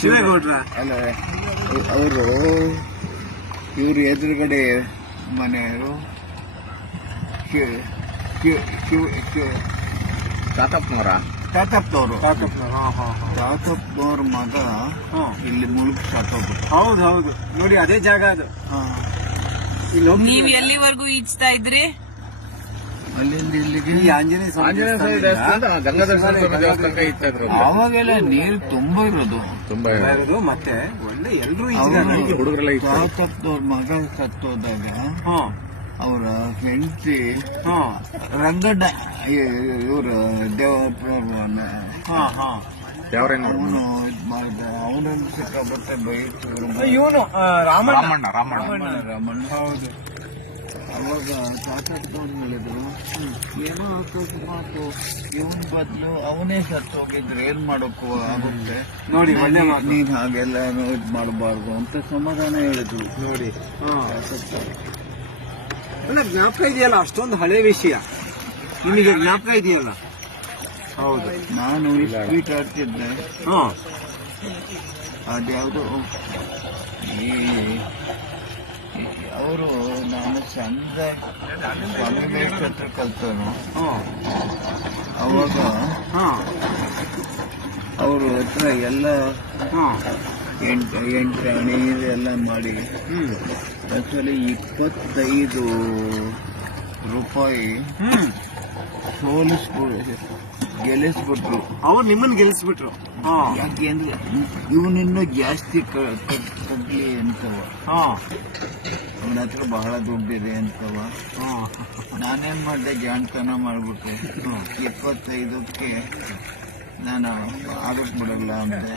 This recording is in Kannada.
ಶಿವೇಗೌಡ್ರ? ಅಲ್ಲ ಅವರು ಇವ್ರ ಎದುರುಗಡೆ ಮನೆಯವರು ತಾತಪ್ಪನವರ? ತಾತಪ್ಪನವರು. ತಾತಪ್ಪನವ್ರ ಮಗ. ಇಲ್ಲಿ ಮುಳುಗ್ ಸಾಕೋಗ್ಬಿಟ್ಟು ಹೌದು ಹೌದು. ನೋಡಿ ಅದೇ ಜಾಗ ಅದು. ನೀವ್ ಎಲ್ಲಿವರೆಗೂ ಈಜ್ತಾ ಇದ್ರಿ? ಅಲ್ಲಿಂದ ಇಲ್ಲಿಗೆ ಈ ಆಂಜನೇಯ ಸ್ವಾಮಿ ಆಂಜನೇಯ ಸ್ವಾಮಿ ದೇವಸ್ಥಾನದಿಂದ ದೇವಸ್ಥಾನ ಗಂಗಾಧರ ಸ್ವಾಮಿ ದೇವಸ್ಥಾನಕ ಇತ್ತ ಇದ್ರು ಆವಾಗೆಲ್ಲ ನೀರು ತುಂಬಾ ಇರೋದು. ತುಂಬಾ ಇರೋದು. ಮತ್ತೆ ಒಳ್ಳೆ ಎಲ್ಲರೂ ಅವ್ರು. ಹುಡುಗರೆಲ್ಲ ಇತ್ತು. ಮಗ ಸತ್ತೋದಾಗ ಹಾ. ಅವರ ಹೆಂಡತಿ ರಂಗಡ್ಡ ಇವರು ಹಾ ಯಾವ್ರೇನ್ ಅವನು ಇದು ಮಾಡಿದ ಅವನನ್ನು ಸಿಕ್ಕಾಪಟ್ಟೆ ಬೈತು ಇವನು ರಾಮಣ್ಣ. ರಾಮಣ್ಣ ರಾಮಣ್ಣ. ರಮಣ ರಮಣ ಹೌದು. ಅವಾಗ ಹೇಳಿದ್ರು. ಏನೋ ಅಕಸ್ಮಾತು ಇವನ್ ಬದಲು ಅವನೇ ಸತ್ತು ಹೋಗಿದ್ರೆ ಏನ್ ಮಾಡೋಕ್ಕೂ ಆಗುತ್ತೆ? ನೋಡಿ, ಒಳ್ಳೆ ನೀನ್- ಹಾಗೆಲ್ಲ ಇದು ಮಾಡಬಾರ್ದು ಅಂತ ಸಮಾಧಾನ ಹೇಳಿದ್ರು. ನೋಡಿ. ಅಲ್ಲ ಜ್ಞಾಪಕ ಇದೆಯಲ್ಲ ಅಷ್ಟೊಂದು ಹಳೆ ವಿಷಯ. ನಿಮಗೆ ಜ್ಞಾಪಕ ಇದೆಯಲ್ಲ? ಹೌದು. ನಾನು ಸ್ವೀಟ್ ಆಡ್ತಿದ್ದೆ. ಹಾ. ಅದ್ಯಾವುದೋ ಈ ಸಣ್ಣ ಸ್ವಾಮಿ ಹತ್ರ ಕಲ್ತವನು ಹಾ. ಅವಾಗ ಹಾ ಅವರು ಹತ್ರ ಎಲ್ಲ ಹಾ. ಎಂಟು ಎಂಟು ಅಣಿ ಎಲ್ಲ ಮಾಡಿ ಅಸಲಿ ಇಪ್ಪತ್ತೈದು ರೂಪಾಯಿ ಸೋಲಿಸ್ಬೋದು ಗೆಲ್ಲಿಸ್ಬಿಟ್ರು. ಅವ್ರು ನಿಮ್ಮನ್ನು ಗೆಲ್ಲಿಸ್ಬಿಟ್ರು. ಹಾ. ಯಾಕೆಂದ್ರೆ ಇವನಿನ್ನೂ ಜಾಸ್ತಿ ಕಗ್ಲಿ ಅಂತವ. ಅವನ ಹತ್ರ ಬಹಳ ದುಡ್ಡಿದೆ ಅಂತವ? ನಾನೇನು ನಾನೇನ್ ಮಾಡಿದೆ, ಜಾಣ್ತನ ಮಾಡ್ಬಿಟ್ಟೆ ಇಪ್ಪತ್ತೈದಕ್ಕೆ ನಾನು ಆಗಸ್ಟ್ ಬಿಡಲ್ಲ ಅಂದೆ.